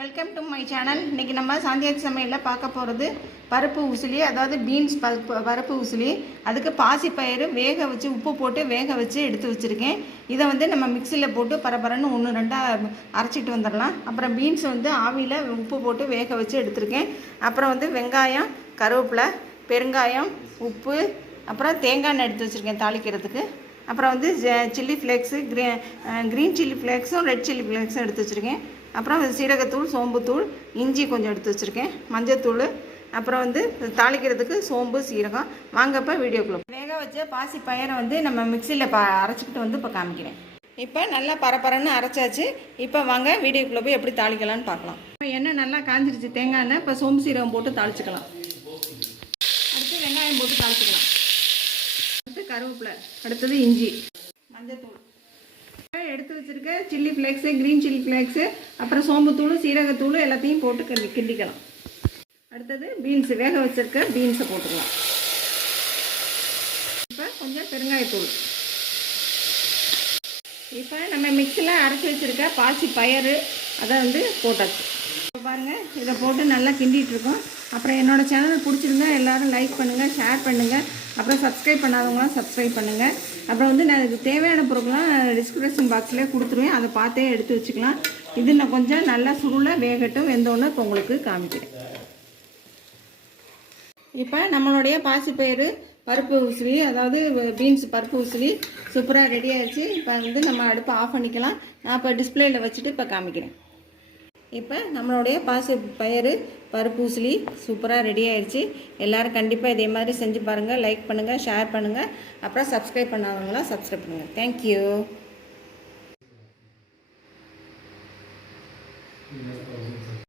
Welcome to my channel. இன்றைக்கி நம்ம சாந்தியாச்சி சமையலில் பார்க்க போகிறது பருப்பு உசிலி, அதாவது பீன்ஸ் பருப்பு உசிலி. அதுக்கு பாசிப்பயிறு வேக வச்சு உப்பு போட்டு வேக வச்சு எடுத்து வச்சுருக்கேன். இதை நம்ம மிக்சியில் போட்டு பரபரன்னு 1-2 அரைச்சிட்டு வந்துடலாம். அப்புறம் பீன்ஸ் ஆவியில் உப்பு போட்டு வேக வச்சு எடுத்துருக்கேன். அப்புறம் வெங்காயம், கருவேப்பிலை, பெருங்காயம், உப்பு, அப்புறம் தேங்காய் எண்ணெய் எடுத்து வச்சுருக்கேன் தாளிக்கிறதுக்கு. அப்புறம் சில்லி ஃப்ளேக்ஸு, க்ரீன் சில்லி ஃப்ளேக்ஸும் ரெட் சில்லி ஃப்ளேக்ஸும் எடுத்து வச்சுருக்கேன். அப்புறம் சீரகத்தூள், சோம்புத்தூள், இஞ்சி கொஞ்சம் எடுத்து வச்சுருக்கேன், மஞ்சத்தூள், அப்புறம் தாளிக்கிறதுக்கு சோம்பு, சீரகம். வாங்கப்போ வீடியோக்குள்ளே வேக வச்ச பாசி பயிரை நம்ம மிக்சியில் அரைச்சிக்கிட்டு இப்போ காமிக்கிறேன். இப்போ நல்லா பரபரன்னு அரைச்சாச்சு. இப்போ வாங்க வீடியோக்குள்ளே போய் எப்படி தாளிக்கலான்னு பார்க்கலாம். இப்போ எண்ணெய் நல்லா காஞ்சிருச்சு, தேங்காய் எண்ணெய். இப்போ சோம்பு சீரகம் போட்டு தாளிச்சிக்கலாம். அடுத்து வெங்காயம் போட்டு தாளிச்சிக்கலாம். அடுத்து கருவேப்பிலை, அடுத்தது இஞ்சி, மஞ்சத்தூள், எடுத்து வச்சுருக்க chilli flakes, green chilli flakes, அப்புறம் சோம்புத்தூள், சீரகத்தூள் எல்லாத்தையும் போட்டு கிண்டிக்கலாம். அடுத்தது பீன்ஸு, வேக வச்சுருக்க பீன்ஸை போட்டுக்கலாம். இப்போ கொஞ்சம் பெருங்காயத்தூள். இப்போ நம்ம மிக்சியில் அரைச்சி வச்சுருக்க பாசி பயிறு அதை போட்டாச்சு. இப்போ பாருங்கள், இதை போட்டு நல்லா கிண்டிகிட்ருக்கோம். அப்புறம் என்னோடய சேனல் பிடிச்சிருந்தா எல்லோரும் லைக் பண்ணுங்கள், ஷேர் பண்ணுங்கள். அப்புறம் சப்ஸ்கிரைப் பண்ணாதவங்களாம் சப்ஸ்கிரைப் பண்ணுங்கள். அப்புறம் நான் இதுக்கு தேவையான பொருட்கள்லாம் டிஸ்கிரிப்ஷன் பாக்ஸ்லேயே கொடுத்துருவேன், அதை பார்த்தே எடுத்து வச்சுக்கலாம். இது நான் கொஞ்சம் நல்லா சுருள வேகட்டும், வெந்தோன்னு இப்போ உங்களுக்கு காமிக்கிறேன். இப்போ நம்மளுடைய பாசிப்பயிறு பருப்பு உசிலி, அதாவது பீன்ஸ் பருப்பு உசிலி சூப்பராக ரெடி ஆகிடுச்சு. இப்போ நம்ம அடுப்பை ஆஃப் பண்ணிக்கலாம். நான் இப்போ டிஸ்பிளேயில் வச்சுட்டு இப்போ காமிக்கிறேன். இப்போ நம்மளுடைய பாசிப்பயிறு பருப்பு உசிலி சூப்பராக ரெடி ஆகிடுச்சு. எல்லோரும் கண்டிப்பாக இதே மாதிரி செஞ்சு பாருங்கள். லைக் பண்ணுங்கள், ஷேர் பண்ணுங்கள். அப்புறம் சப்ஸ்கிரைப் பண்ணாதவங்களாம் சப்ஸ்கிரைப் பண்ணுங்கள். தேங்க்யூ.